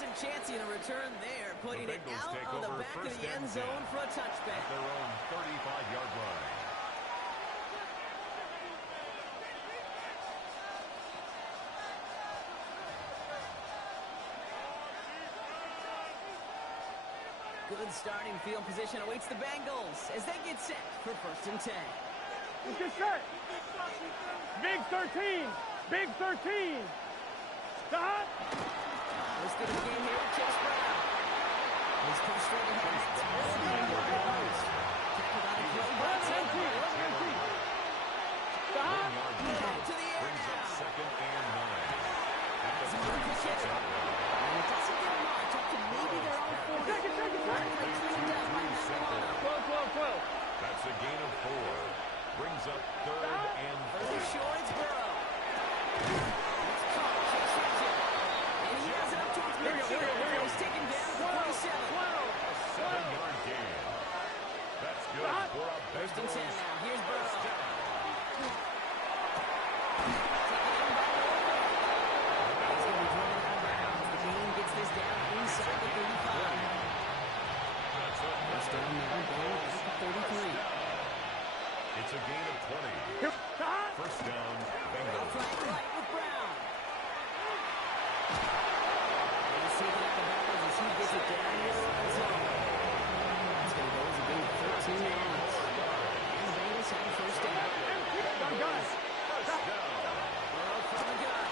wasn't chancing a return there, putting it out on the back of the end zone for a touchback. At their own 35-yard line. Good starting field position awaits the Bengals as they get set for 1st and 10. Let's get set. Big 13. Big 13. Stop. Let's get the game here with Chase Brown. He's come straight ahead. Stop. Back to the air now. 2nd and 9. It's a good catch. And it doesn't get much up to maybe their own 40. That's a gain of 4. Brings up 3rd and 4. Sure, it's Burrow. It's caught. Chase has it. And he has it up towards midfield. He's taken down to 27. A 7-yard gain. That's good for a 1st and 10 now. Here's Burrow. Gets this down inside the 35. First down now, ball at 33. It's a gain of 20. First down, Bengals. Right with Brown. He's taking up the balance as he gets it down near the red zone. It's going to go as a gain of 13 yards. And the Bengals have a first down. Burrow from the gun.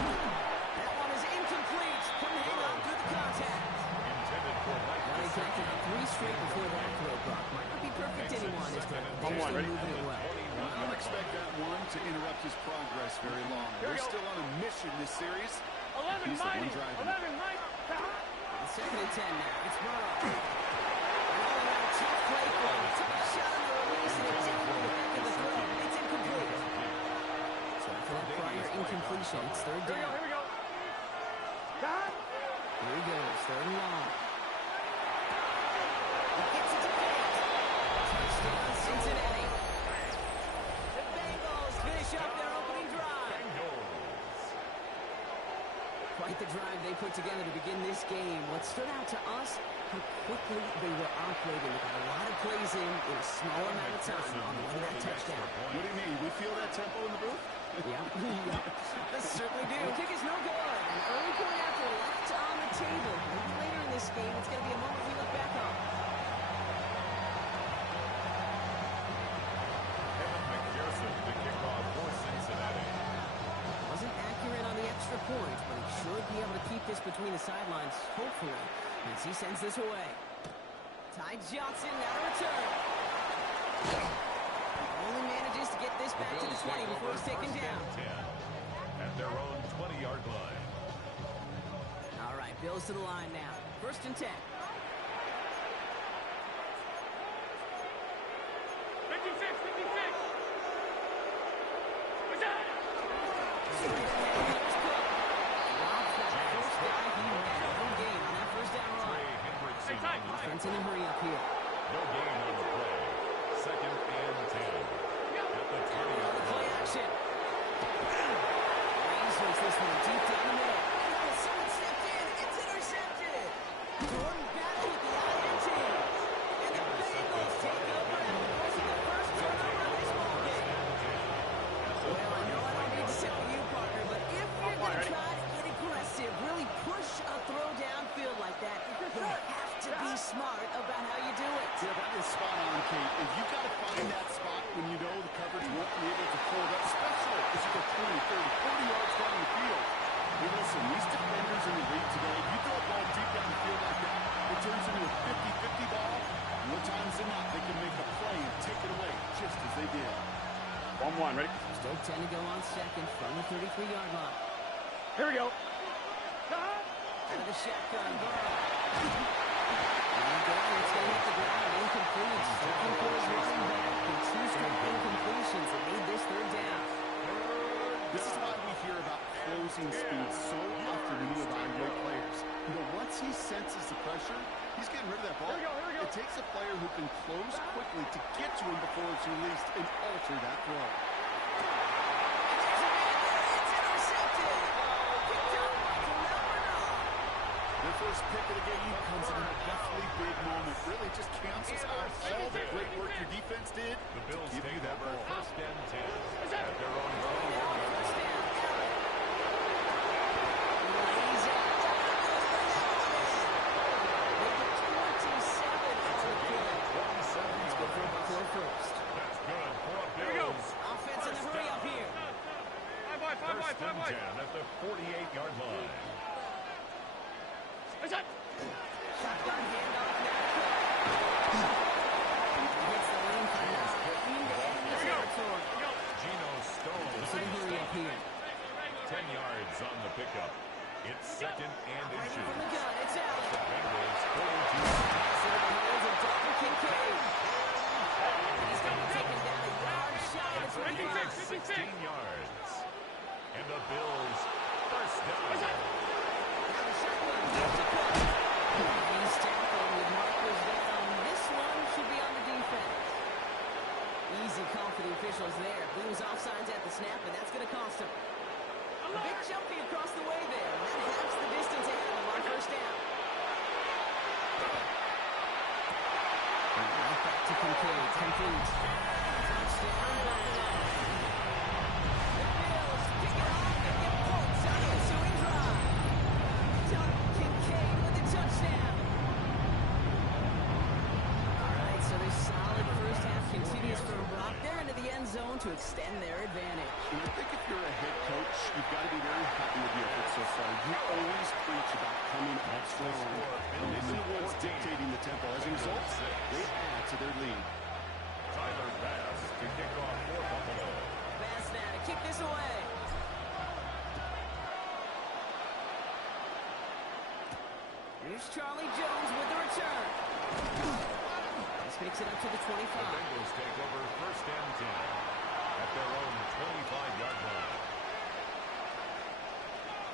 That one is incomplete. Couldn't hang on through the contact. Intended for Mike. Well, he connected on 3 straight before that throw, Brock. Might not be perfect anyone. It's going to moving it well. I don't expect that one to interrupt his progress very long. We're still on a mission this series. 11 Mike. 11 Mike. 2nd and 10 now. It's Burrow. Rolling out a tough play for him. Took a shot on the release, and it's out the back of the throw. It's incomplete. So after that prior incompletion, it's 3rd down. Here we go. Here he goes. 3rd and long. He gets it to Bennett. Touchdown, Cincinnati. The Bengals finish up their opening drive. Quite the drive they put together to begin this game. What stood out to us, how quickly they were operating. They got a lot of plays in a small amount of time on the way to that touchdown. What do you mean? We feel that tempo in the booth? Yeah, they certainly do. The kick is no good. An early point after left on the table. Maybe later in this game, it's going to be a moment we look back on. The kickoff for Cincinnati. Wasn't accurate on the extra point, but he should be able to keep this between the sidelines, hopefully, as he sends this away. Ty Johnson now to return. Only manages to get this back to the 20 before he's taken down. 10 at their own 20-yard line. All right, Bills to the line now. 1st and 10. 56. What's that? Defense in a hurry up here. No gain on the play. 2nd and 10. At the 20. Play action. Reeves this one deep down the middle. Someone stepped in. It's intercepted. Jordan battle with the INT. And the Bengals take over and forcing the first turnover of this ball game. Well, I know I don't need to sit with you, partner, but if you're going to try to get aggressive, really push a throw downfield like that, you have to be smart about how you do it. Yeah, that is spot on, Kate. And you've got to find that spot when you know the coverage won't be able to pull it up, especially as you go 20, 30, 40 yards down the field. Hey, listen, these defenders in the league today, you throw a ball deep down the field like that, it turns into a 50-50 ball. More times than not, they can make a play and take it away, just as they did. 1-1, ready? Still 10 to go on second from the 33-yard line. Here we go. Out of the shotgun, Burrow. And down, it's going to hit the ground, incomplete. Looking for his running back, and 2 straight incompletions that made this 3rd down. This is why we hear about closing speed so often when you evaluate players. You know, once he senses the pressure, he's getting rid of that ball. Here we go. It takes a player who can close quickly to get to him before it's released and alter that throw. It's intercepted. Picked up by the number 9. pick of the game comes in an awfully big moment. Really just cancels out all the great work your defense did. The Bills give take you that over ball. first and 10 at their own 21 Now yard first line. down, Allen. Lays it. They get 27 on the play. 27 Let's go for Buffalo first. That's good for a Here we go. Bills. Offense in the hurry up here. Five First and wide. 10 at the 48-yard line. Is that? Shotgun handoff now. Gets the lane for 9 into enemy territory. Geno Stone, So the hurry up here. 10 yards on the pickup. It's second and Ready inches. from the gun. It's Allen. The Bengals 42. Into the hands of Dalton Kincaid. He's going to take him down a yard shy of the 25. 16 yards. And the Bills first down. Now the shotgun. Here's the cut. He's tackled with markers down. This one should be on the defense. Easy call for the officials there. He was offsides at the snap, and that's going to cost him. A big jumpy across the way there. And that halves the distance ahead of him on first down. Right back to Kincaid. Complete. Touchdown, Buffalo. The Bills pick it off and get points on the ensuing drive. Dalton Kincaid with the touchdown. All right, so their solid first half continues from Brock. They're into the end zone to extend their advantage. And I think if you're a head coach, you've got to be very happy with the effort so far. You always preach about coming up strong and listen to what's dictating the tempo. As a result, they add to their lead. Tyler Bass to kick off for Buffalo. Bass now to kick this away. Here's Charlie Jones with the return. This makes it up to the 25. The Bengals take over first and 10 at their own 25-yard line.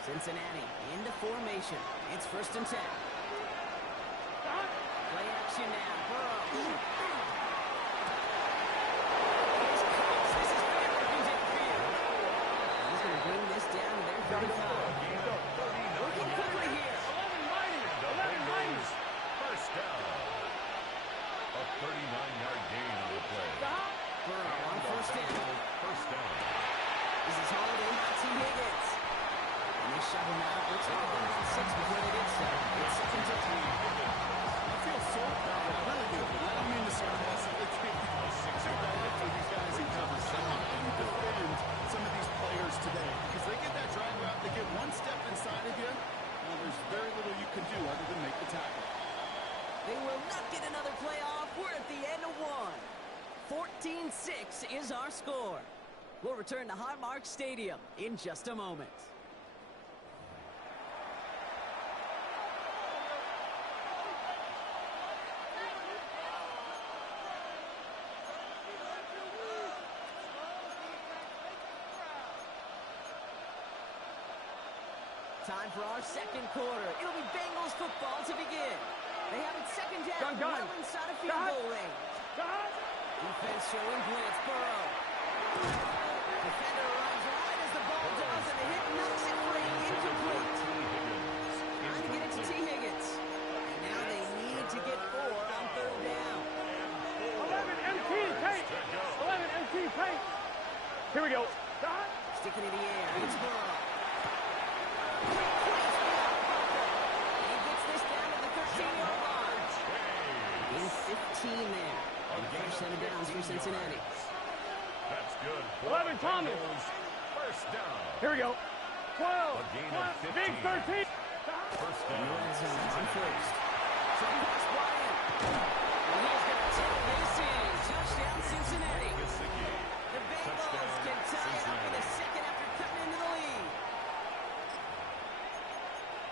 Cincinnati into formation. It's first and 10. Play action now. Burrow. Here's Cox. This is fair looking downfield. He's going to bring this down to their 35. Working quickly here. 11 Bengals first down. A 39-yard gain on the play. Burrow on first down. First down. This is hauled in by T. Higgins. And they shove him out. Looks like they're on 6 before they did so. It's second to 3. I feel so bad. I really do. I don't mean to sarcastically take so bad for these guys in cover. How can you defend some of these players today? Because they get that drag route, they get one step inside of you. Well, there's very little you can do other than make the tackle. They will not get another play off. We're at the end of one. 14-6 is our score. We'll return to Highmark Stadium in just a moment. Time for our second quarter. It'll be Bengals football to begin. They have it second down, Gun. well inside of field goal range. Defense showing blitz. Burrow. Defender runs right as the ball does, and the hit knocks it free. Incomplete. Trying to get it to T. Higgins. And now they need to get 4 on third down. 11 MT paint. 11 MT paint. Here we go. Sticking in the air. It's Burrow. He gets this down to the 13-yard line. In 15 there. And the first set of downs for Cincinnati. That's good. 11 Thomas. First down. Here we go. 12. A gain of 15. Big 13. First In the down. red zone on first. So pass Bryant. And he is going to take this in. Touchdown Cincinnati. The Bengals can tie it up in a second after cutting into the lead.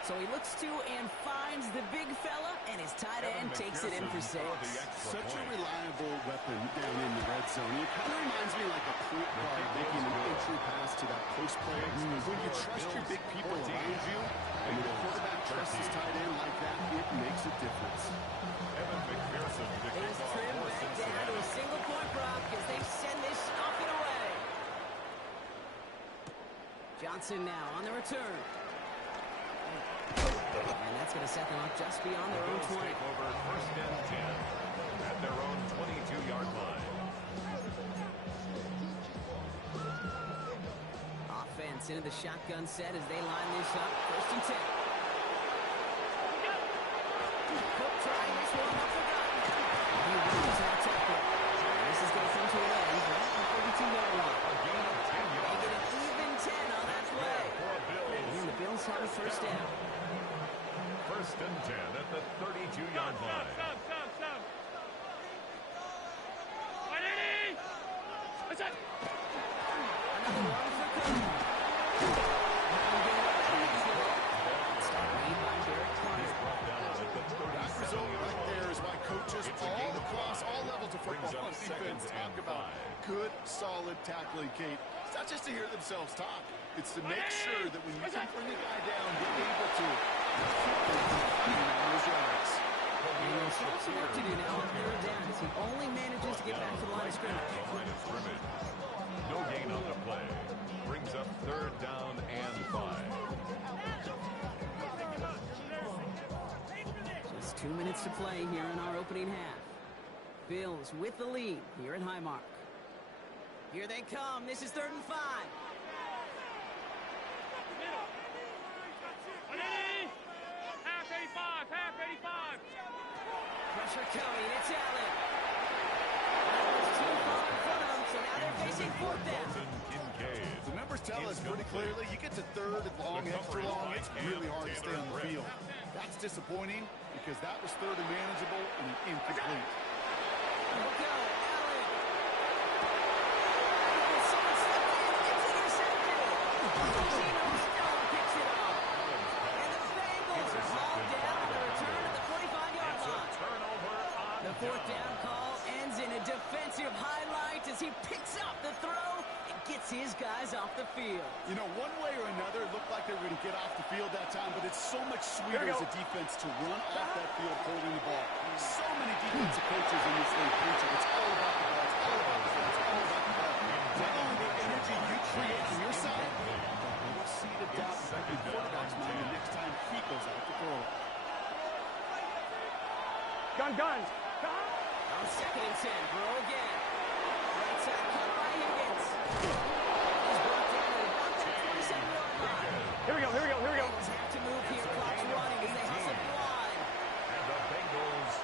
So he looks to and finds the big fella, and his tight end takes it in for 6. Such a reliable weapon down in the red zone. It kind of reminds me like a point guard making an entry pass to that post player. When you trust your big people around you, and when a quarterback trusts his tight end like that, it makes a difference. Evan McPherson to They kick just off trim for back down to Cincinnati. a single-point drop as they send this off and away. Johnson now on the return. And That's going to set them up just beyond their own 20. Take over first and 10 at their own 22-yard line. Offense into the shotgun set as they line this up. First and 10. Cook trying this one up the gut. He wins that tackle. This is going to come to an end right at the 32-yard line. A gain of 10 yards. They get an even 10 on that play. And the Bills have a first down. First and 10 at the 32-yard line. Stop. Another one for Cook. That result right there is why coaches all across all levels of football on defense talk about good, solid tackling, Kate. It's not just to hear themselves talk. It's to make sure that when you can bring a guy down, you're able to keep them from fighting on those yards. And there's still some work to do now on third down as he only manages to get back to the line of scrimmage. No gain on the play. Brings up third down and 5. Just 2 minutes to play here in our opening half. Bills with the lead here at Highmark. Here they come. This is 3rd and 5. Half 85. Pressure coming. It's Allen. That was too far in front of them, so now they're facing 4th down. The numbers tell us pretty clearly, you get to 3rd and long, extra long, it's really hard to stay on the field. That's disappointing because that was 3rd and manageable and incomplete. Look out, Allen. Someone stepped in. It's intercepted. Gino Stone picks it up. And the Bengals are hauled down on the return to the 45-yard line. The 4th down call ends in a defensive highlight as he picks up the throw and gets his guys off the field. You know, one way or another, it looked like they were going to get off the field that time, but it's so much sweeter as a defense to run off that field holding the ball. So many defensive coaches in this league preach it. It's all about the ball. It's all about the ball. It's all about the ball. Not only the energy you create on your side, but we'll see the doubt in the quarterback's mind the next time he goes out to throw it. Guns. On 2nd and 10, Burrow again. Right side cut by Higgins. He's brought down at about that 27-yard line. Here we go. Bengals have to move here. Clock's running as they hustle the line. And the Bengals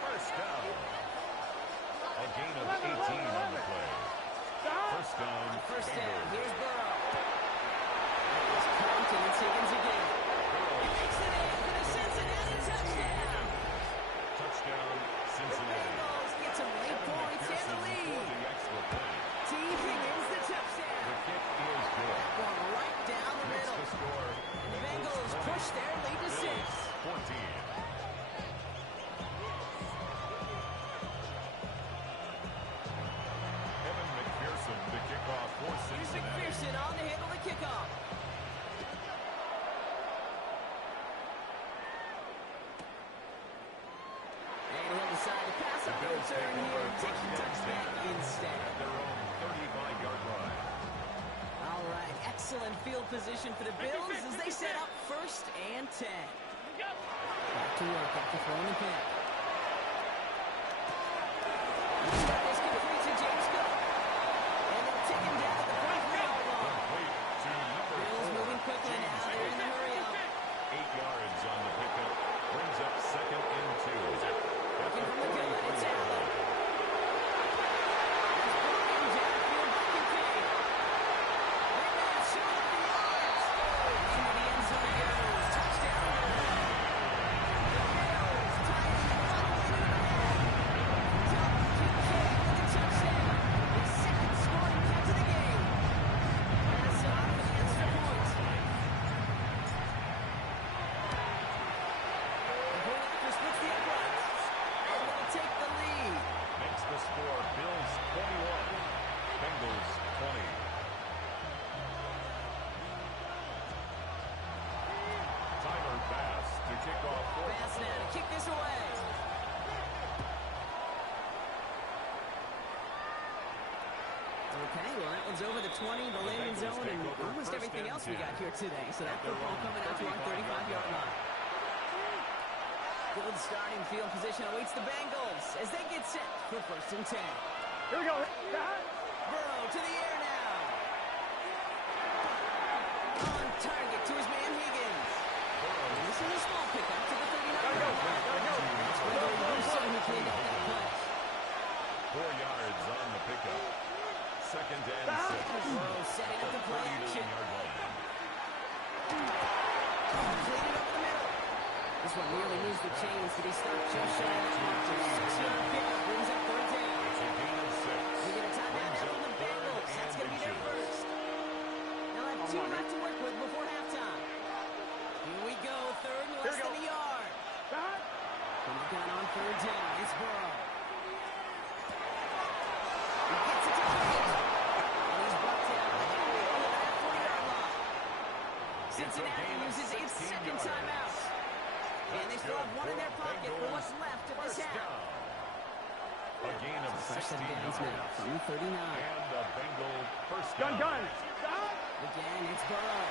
first down. A gain of 18 on the play. First down. First down. Here's Burrow. That was Compton. It's Higgins again. He makes it in for the Cincinnati touchdown. Touchdown, The Cincinnati. Bengals get some late points and the lead. The extra point. T. Higgins the touchdown. The kick is good. Going right down the Makes middle. the score. The Bengals push their lead to 6. 14. Evan McPherson to kick off for Here's Cincinnati. McPherson on to handle the kickoff. And he'll decide to pass on the return here, taking touchback instead. Their own 35-yard line. All right, excellent field position for the Bills as they set up 1st and 10. Back to work after throwing the pick. This complete to James Cook. And they'll take him down at the 43-yard line. Complete to number Bills 4. moving quickly now. They're in the hurry up. 8 yards on the pickup. Brings up 2nd and 2. At Looking the from the gun, 44. it's Allen. He's brought him downfield by Kincaid. Big man showing up the yards. Into the end zone he goes. Touchdown, Bills. The Bills tie it 1 minute and a half. Dalton Kincaid with a touchdown. His 2nd scoring catch of the game. Pass off for the extra point. The point after splits the uprights. And they'll take the lead. Makes the score Bills 21, Bengals 20. Tyler Bass to kick off for Bass now to kick this away. Okay, well that one's over the 20, the landing zone, and almost everything else we got here today. So that football coming out to our 35-yard line. Good starting field position awaits the Bengals as they get set for 1st and 10. Here we go. Burrow to the air now. On target to his man Higgins. And this is a small pickup to the 39-yard line. That's Gregory Rousseau who cleaned up that play. 4 yards on the pickup. 2nd and 6. Burrow setting up the play action. 39-yard line. Completed over the middle. This one nearly moves the chains, but he stopped just shy of that mark. 6-yard pickup brings up 3rd down. It's a gain of 6. We get a timeout now from the Bengals. That's going to be their first. They'll have 2 left to work with before halftime. Here we go. 3rd and less than a yard. From the gun on 3rd down. It's Burrow. He gets it to Kate. And he's brought down on the 40-yard line. Cincinnati uses its 2nd timeout. And they still have 1 in their pocket for what's left of this half. A gain of 16 Downs yards. now from the 39. And a Bengal first down. Gun. Again, it's Burrow.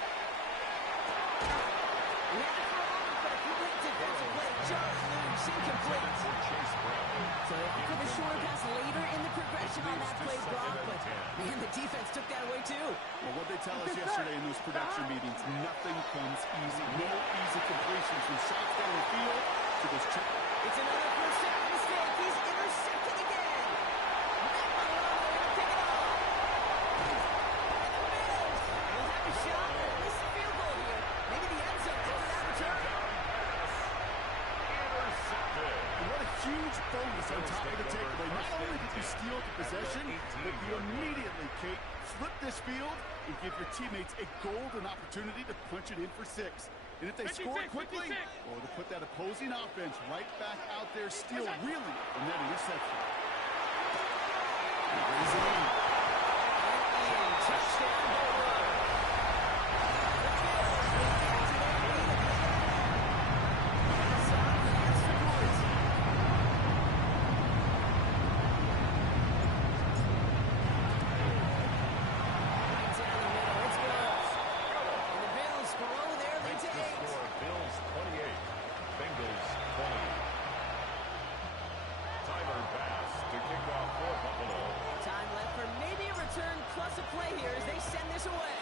He had it for a moment, but a complete defensive play just loose, incomplete. For Chase Brown. So they offer the shorter pass later in the progression on that play, Brock, but man, the defense took that away too. Well, what they tell us yesterday in those production meetings, nothing comes easy. No easy completions from shots down the field to this check. It's another first down mistake. He's intercepted again. Matt Malone to pick it off. And the Bills will have a shot at at least a field goal here. Maybe the end zone after that return. Intercepted. And what a huge bonus on top of the takeaway. Not only did you steal the possession, but you immediately, Kate, flip this field and give your teammates a golden opportunity to punch it in for 6. And if they score quickly, or to put that opposing offense right back out there, steal really from that interception. Brings it in. And touchdown, Burrow. The Bills will get to their lead at the end of the half. Inside the extra point. Right down the middle, it's Bills. And the Bills blow their lead to 8. Score Bills 28, Bengals 20. Tyler Bass to kick off for Buffalo. Time left for maybe a return plus a play here as they send this away.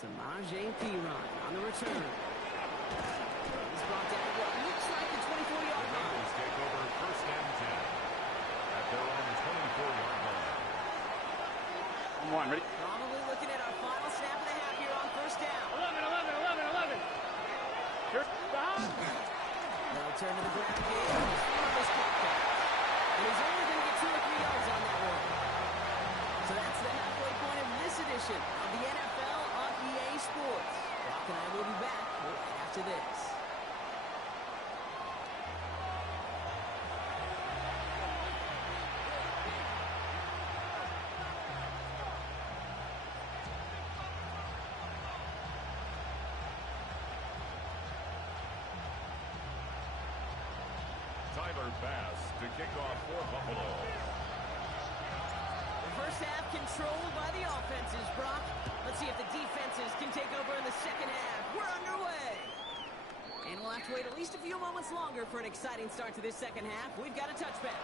Dmajor on the return. He's brought down to what looks like the 24-yard line. Bengals take over 1st and 10 at their own 24-yard line. Come on, ready? Probably looking at our final snap of the half here on 1st down. 11. Sure. They'll turn to the ground game. And he's only going to get 2 or 3 yards on that one. So that's the halfway point of this edition of the NFL on EA Sports. Brock and I will be back right after this. Tyler Bass to kick off for Buffalo. The first half controlled by the offenses, Brock. Let's see if the defenses can take over in the second half. We're underway. And we'll have to wait at least a few moments longer for an exciting start to this second half. We've got a touchback.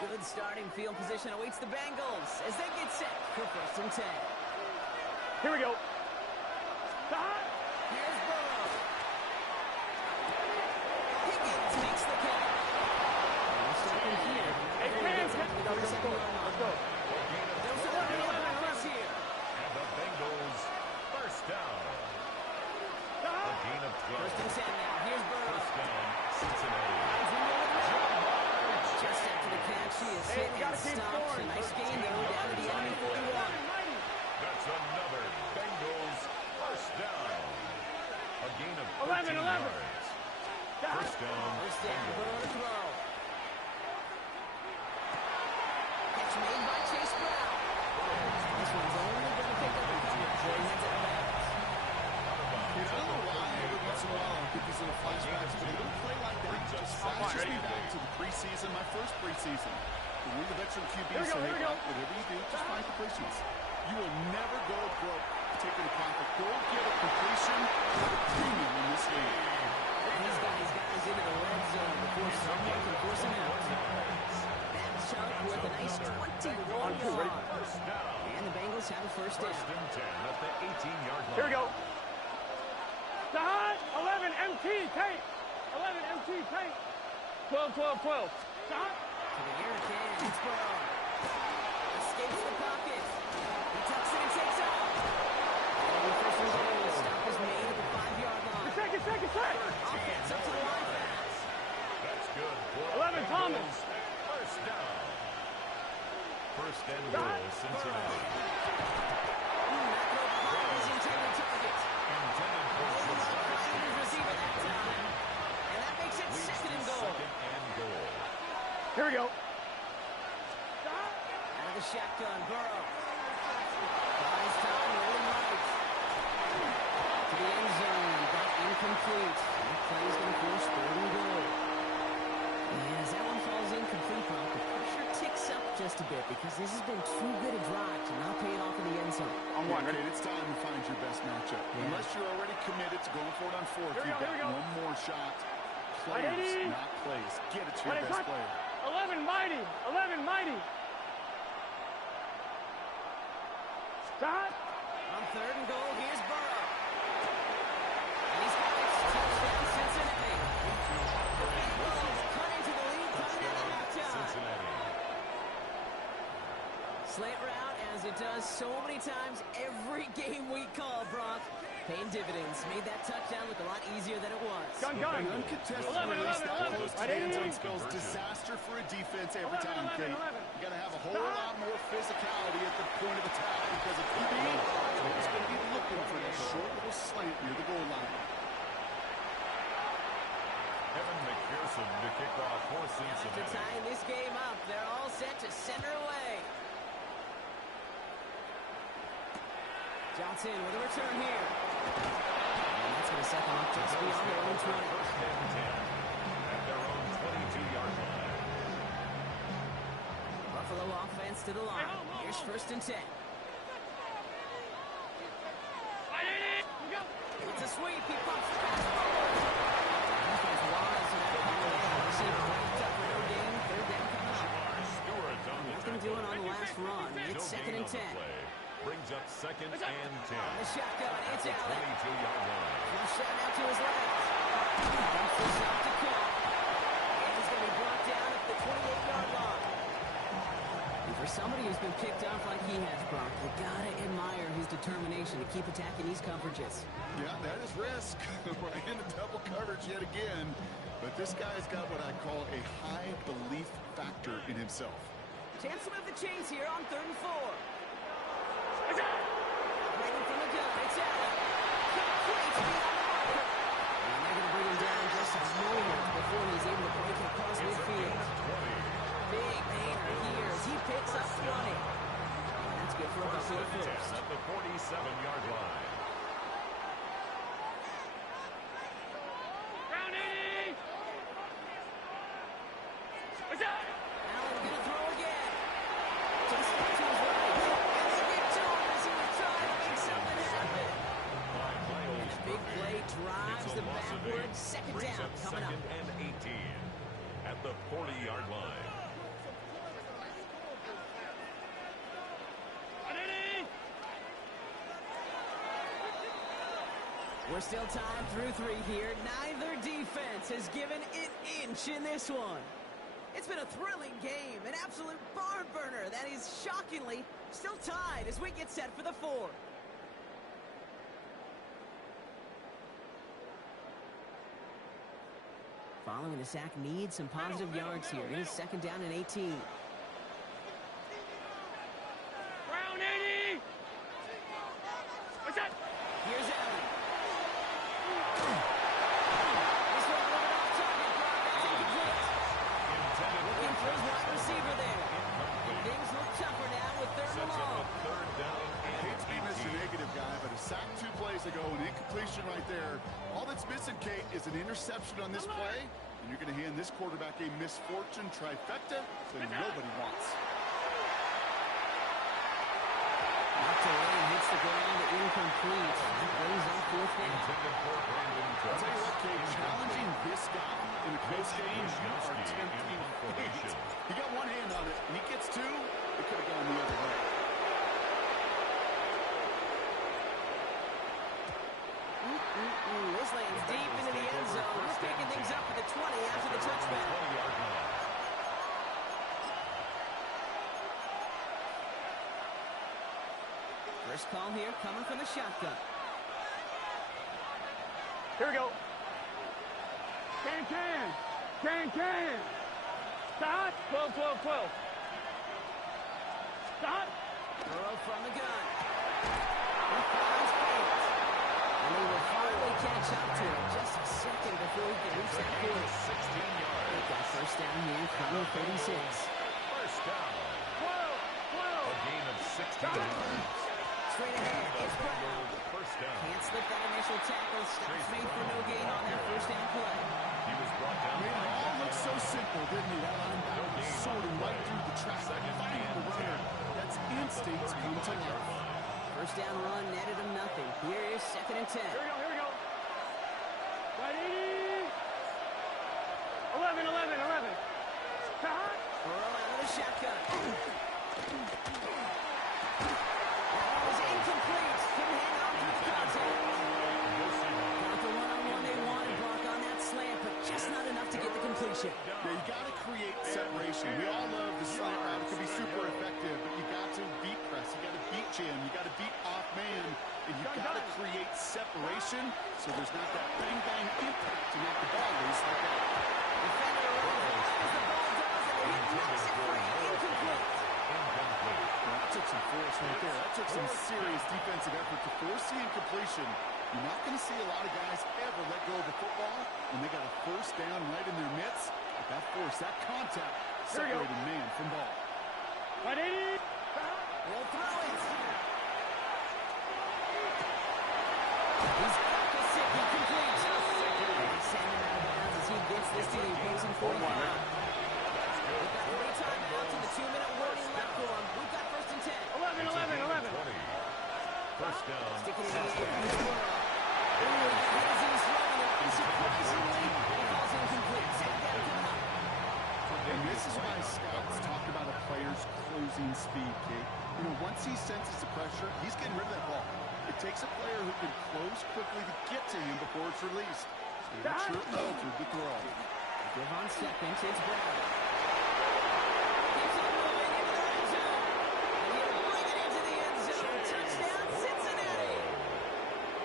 Good starting field position awaits the Bengals as they get set for 1st and 10. Here we go. Here's Burrow. Higgins makes the catch. They'll start in here. Hey, fans, Let's go. They'll start in the backers here. And the Bengals first down. A gain of 12. 1st and 10 now. Here's Burrow. First down, Cincinnati. Just after the catch, he is hit and stopped. A nice gain, though, down to the enemy 41. That's another Bengals first down. A gain of 11. 13 yards. First down, First down, Bengals. Burrow to throw. Catch made by Chase Brown. This one's only going to pick up a couple. He heads out of bounds. I don't know why every once in a while I think this is a flashbacks, but a little play like that just flashes me back to the preseason, my first preseason. And when the veteran QB said, hey, whatever you do, just find completions. You will never go broke taking a profit. Go get a completion premium in this game. These guys got us into the red zone before someone can force him out. That chunk with a nice 21 yards. First down. And the Bengals have a first down. First and 10 at the 18-yard line. Here we go. Sahad, 11 MT tape. 11 MT tape. 12, 12, 12. Sahad. To the air again. It's Burrow. Escapes the pocket. He tucks it and takes off. And the first and goal. Stop is made at the 5-yard line. Second. Offense up to the line pass. That's good. 11 Thomas. First down. First and goal, Cincinnati. That little ball is intended target. Intended for He's receiver that time. And that makes it second and goal. Second and goal. Here we go. Out of the shotgun, Burrow. Buys time, rolling right. To the end zone, but incomplete. That play is going to force third and goal. And as that one falls incomplete, Brock, the pressure ticks up just a bit because this has been too good a drive to not pay it off in the end zone. On one, ready? It's time to find your best matchup. Yeah. Unless you're already committed to going for it on fourth, Here we you've go, got here we go. one more shot. Right, Players, Eddie. not plays. Get it to your Ready, best touch. player. 11 mighty. 11 mighty. Sahad. On third and goal, here's Burrow. And he's got it. Touchdown, Cincinnati. The Bengals cut into the lead coming out of halftime. Cincinnati. Slant route, as it does so many times every game we call, Brock. Paying dividends. Made that touchdown look a lot easier than it was. Gun. An uncontested 11, release that 11. close to Right, the end zone Eddie. spells disaster for a defense every 11, time, 11, Kate. 11. You got to have a whole lot more physicality at the point of attack because if you don't, it's going to be looking for that short little slant near the goal line. Evan McPherson to kick off for After Cincinnati. tying this game up, they're all set to center away. Johnson with a return here. And that's going to set them up just beyond their own 20. First and 10 at their own 22-yard line. Buffalo offense to the line. Here's first and 10. It's a sweep. He pops the pass forward. Defense wise, so that power there. Receiver wrapped up for no gain. Third down coming up. Stewart on the Nothing doing on the last run. It's No second gain and on the 10. play. Brings up second and 10. On the shotgun, it's The Allen. 22-yard line. Flush out now to his left. Dumps this off to Cook. And he's going to be brought down at the 28-yard line. And for somebody who's been picked off like he has, Brock, you got to admire his determination to keep attacking these coverages. Yeah, that is risk. We're in the double coverage yet again. But this guy's got what I call a high belief factor in himself. Chance to move the chains here on third and 4. Operating from the gun, it's Allen. Completes beyond the marker. And they're going to bring him down just a moment before he's able to break it across midfield. Big gainer here as he picks up 20. And that's good for a First Buffalo and 10 first. at the 47-yard line. Allen going to throw again. To the spot to his right. And they get to him as he was trying to make something happen. By Miles Big Murphy. play drives It's a them loss of backwards. 8. Second Brings down up coming up. second and 18 at the 40-yard line. We're still tied through 3 here. Neither defense has given an inch in this one. It's been a thrilling game, an absolute barn burner that is shockingly still tied as we get set for the 4. Following the sack needs some positive yards here. It is second down and 18. Here's Allen. This one a little bit off target, Brock. That's incomplete. Looking for his wide receiver there. And things look tougher now with third and Sets up long. a third down I hate to be and Mr. 18. Negative guy, but a sack 2 plays ago, an incompletion right there. All that's missing, Kate, is an interception on this play, and you're going to hand this quarterback a misfortune trifecta that nobody wants. Knocked knocked away and hits the ground incomplete. That brings up fourth down. Intended for Brandon I'll tell you Cooks. what, Kate, challenging this guy in a close game, you are tempting fate. He got one hand on it, and he gets two. It could have gone the other way. This lands deep into the end zone. We're picking things up at the 20 after the touchback. 20-yard line. First call here coming from the shotgun. Here we go. Can. Start. 12. Start. Burrow from the gun. He finds Payne. And he will finally catch up to him just a second before he can reach that point. 16 yards. They've got first down here from the 36. First down. 12. A gain of 16 yards. Straight ahead, it's Brown. First down. Can't slip that initial tackle. Stops made for no gain on that first down play. He was brought down. Made it all look so simple, didn't he? That linebacker sorting right through the traffic, finding the runner. That's instincts come to life. First down run netted him nothing. Here is 2nd and 10. Here we go. Ready? 11. Start. Burrow out of the shotgun. That was incomplete. Couldn't hang on through the contact. Got the one-on-one they wanted. Block on that slant, but just not enough to get the completion. Yeah, you got to create separation. We all love the slant route. It can be super effective, but you got to beat press. You got to beat jam. You got to beat off man, and you got to create separation so there's not that bang impact to knock the ball loose like that. Defender runs as the ball does, and he knocks it free. Incomplete. Well, that took some force right there. That took some serious defensive effort to force the incompletion. You're not going to see a lot of guys ever let go of the football when they got a first down right in their midst. But that force, that contact, separated man from ball. Ready? Will throw it. He's opposite. He completes. They send him out of bounds as he gets this to the opposing 45. We've got 3 timeouts and the 2-minute warning left for him. We've got 1st and 10. 11. 20. First down. Sticking it in the air. Ooh, that is he's throwing it. And surprisingly, it falls incomplete. Second down coming up. And this is why scouts talk about a player's closing speed, Kate. You know, once he senses the pressure, he's getting rid of that ball. It takes a player who can close quickly to get to him before it's released. So make sure it altered the throw. Give on seconds. It's Brown. Keeps on moving into the end zone. And he'll bring it into the end zone. Touchdown, Cincinnati.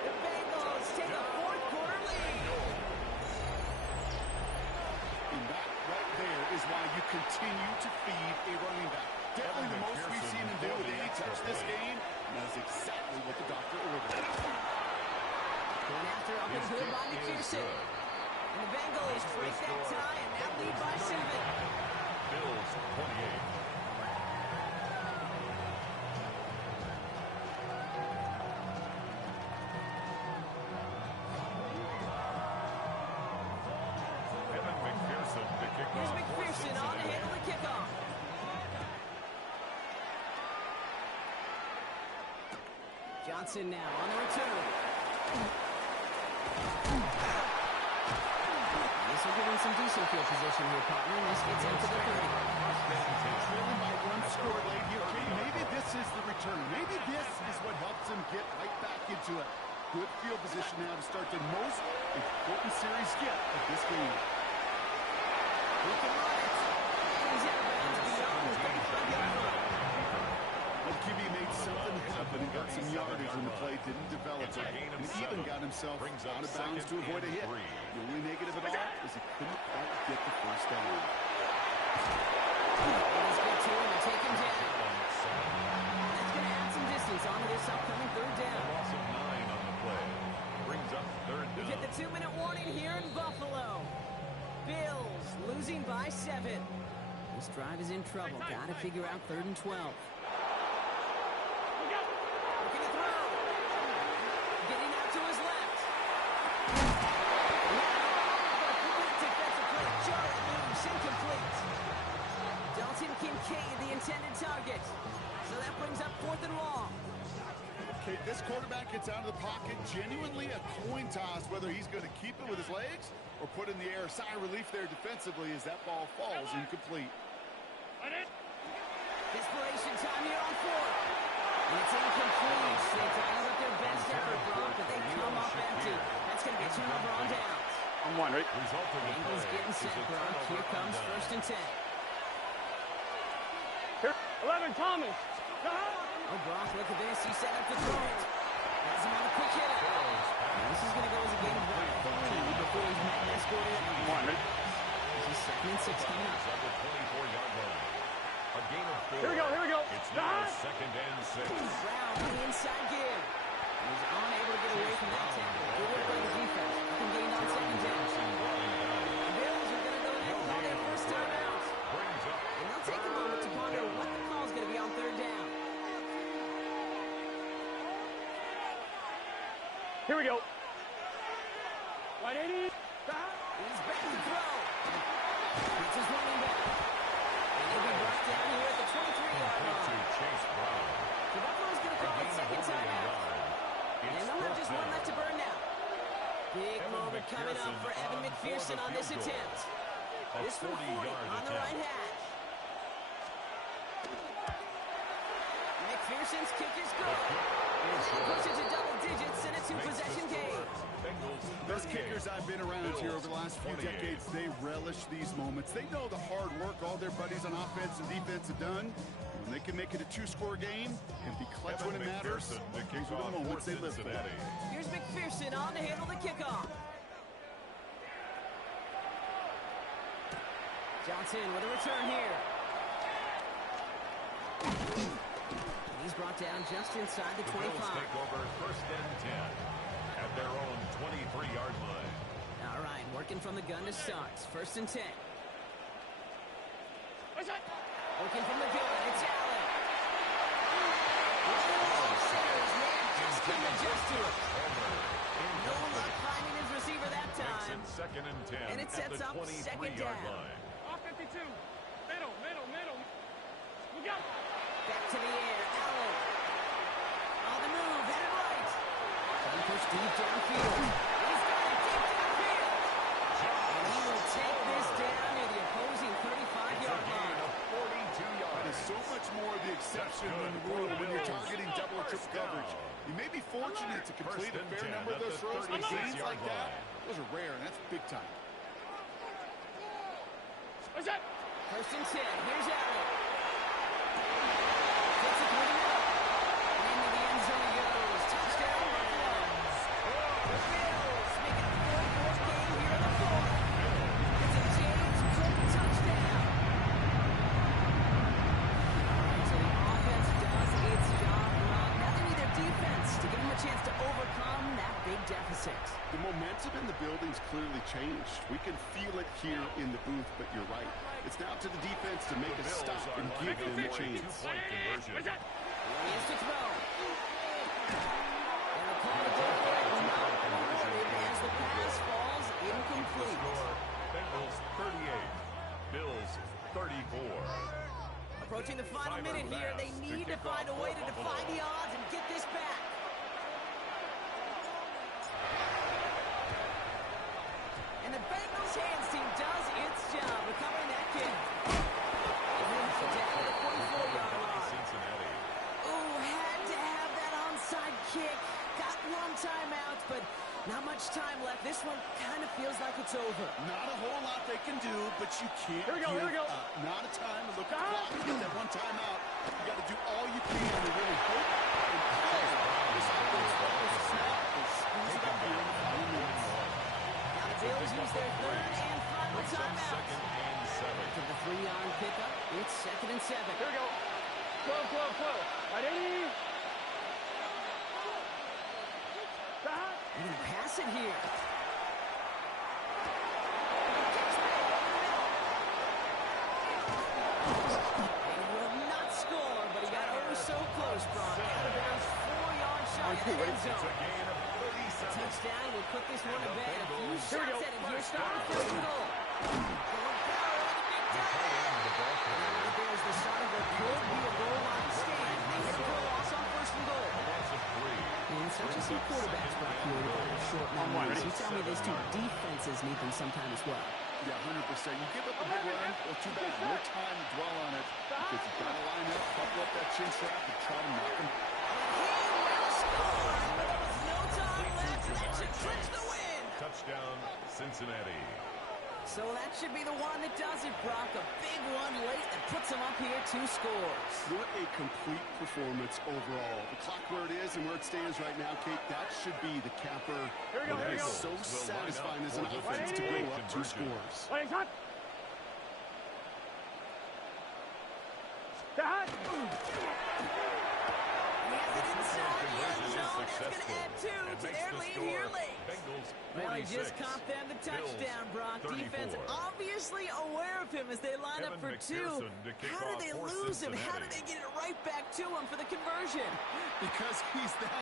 The Bengals take a 4th quarter lead. And that right there is why you continue to feed a running back. Definitely the most we've seen him do with any touch this game. And that's exactly what the doctor ordered. Going after up and good by McPherson. And the Bengals break that tie and now lead by 7. Bills 28. Here's McPherson on to handle the kickoff. Johnson now on the return. This will give him some decent field position here, partner. This gets into the 30. Trailing by 1 score late here. Okay, maybe this is the return. Maybe this is what helps him get right back into it. Good field position now to start the most important series yet of this game. He can run it. He's out of bounds beyond the 35-yard line. Well, QB made something happen and got some yardage when the play didn't develop right. And he even got himself out of bounds to avoid a hit. The only negative at all is he couldn't quite get the first down. Let's get to him and take him down. That's going to add some distance onto this upcoming 3rd down. Loss of 9 on the play. Brings up 3rd down. We get the 2-minute warning here in Buffalo. Bills losing by 7. This drive is in trouble. Got to figure out 3rd and 12. Looking to throw. Getting out to his left. Complete defensive play. Jarrett loose. Incomplete. Dalton Kincaid, the intended target. So that brings up 4th and long. Kate, this quarterback gets out of the pocket, genuinely a coin toss, whether he's going to keep it with his legs or put it in the air. Sigh of relief there defensively as that ball falls incomplete. Desperation time here on fourth. It's incomplete. They dialed up their best effort, Brock, but they come up empty. That's going to be a turnover on downs. I'm one, right? Bengals getting set, Brock. Here comes 1st and 10. Here, 11, Thomas. Oh, Brock, look at this. He's set up to throw it. Has him on a quick hitter. Now, this is going to go as a gain of about 3 before he's met and escorted in. I'm one, right? This is 2nd and 6 coming up. At the 24-yard line. A gain of 4. Here we go, here we go. It's now 2nd and 6. Brown on the inside gear. He's unable to get away from that tackle. Good work by the defense. Nothing gained on 2nd down. The Bills are going to go ahead and call their first time out. And they'll take a moment to ponder what the call is going to be on 3rd down. Here we go. Right, 80. He's back to throw. It's his running back. And he'll be brought down here at the 23-yard line. Chase Brown. The Buffalo's going to call it second time out. And they'll have just one left to burn now. Big moment coming up for Evan McPherson on this attempt. This from 40 on the right hash. McPherson's kick is good. Push it to double digits and a 2-possession game. Best kickers I've been around here over the last few decades, they relish these moments. They know the hard work all their buddies on offense and defense have done. When they can make it a 2-score game and be clutch when it matters, these are the moments they live for. Here's McPherson on to handle the kickoff. Johnson with a return here. He's brought down just inside the 25. Bills take over 1st and 10 at their own 23-yard line. All right, working from the gun to start. 1st and 10. Working from the gun, it's Allen. Center's man just couldn't adjust to it. No luck finding his receiver that time. 2nd and 10 And it sets up 2nd down. line. Off 52. Middle. Look out. Back to the air, Allen. On the move, headed right. Trying to push deep downfield. He's got it deep downfield. And he will take this down near the opposing 35-yard line. 42 yards. It is so much more the exception than the rule when you're targeting double or triple coverage. You may be fortunate to complete a fair number of those throws, but gains like that, those are rare, and that's big time. 1st and 10, here's Allen. Gets it through the middle. Into the end zone he goes. Touchdown, Buffalo. The Bills make it a 4-point game here in the 4th. It's a James Cook touchdown. So the offense does its job wrong. Now they need their defense to give them a chance to overcome that big deficit. The momentum in the building's clearly changed. We can feel it here in the booth, but you're right. It's now to the defense to make a stop and give them a chance. Two-point conversion. He has to throw. And the call to go for it is not awarded as the pass falls incomplete. Bengals 38, Bills 34. Approaching the final minute here, they need to find a way to defy the odds and get this back. And the Bengals hands team does its job recovering that kick. And then down to the 44-yard line. Cincinnati. Ooh, had to have that onside kick. Got one timeout, but not much time left. This one kind of feels like it's over. Not a whole lot they can do, but you can't Here we go, give here we go. up. Not a time to look at the clock and get that one timeout. You got to do all you can to really hope and pray this offense follows a snap and screws it up here in the final minutes. Now the Bills use their 3rd and final timeout. 2nd and 7. To the 3-yard pickup, it's 2nd and 7. Here we go. 12. Right, 80. They're going to pass it here. And he will not score, but he got oh so close, Brock. Out of bounds, 4 yards shy of the end It's a zone. gain of 37. Touchdown will put this one to bed. A few Here we shots go. at him here, starting 1st and goal. Going power with a big time. There's the start of what could be a goal line stand. They hit for a loss on 1st and goal. A loss of 3. Such as some quarterbacks back here with their short memories. You tell me these two defenses need them sometime as well. Yeah, 100%. You give up a big run, well, too bad. No time to dwell on it because you've got to line up, buckle up that chin strap, and try to knock him. That should clinch the win. Touchdown, Cincinnati. So that should be the one that does it, Brock. A big one late that puts them up here 2 scores. What a complete performance overall. The clock where it is and where it stands right now, Kate, that should be the capper. Here we go, here we go. So satisfying as an offense to go up 2 scores. Legs hot. That. Well, he just caught them the touchdown, Brock. Defense obviously aware of him as they line up for 2. How did they lose him? How did they get it right back to him for the conversion? Because he's that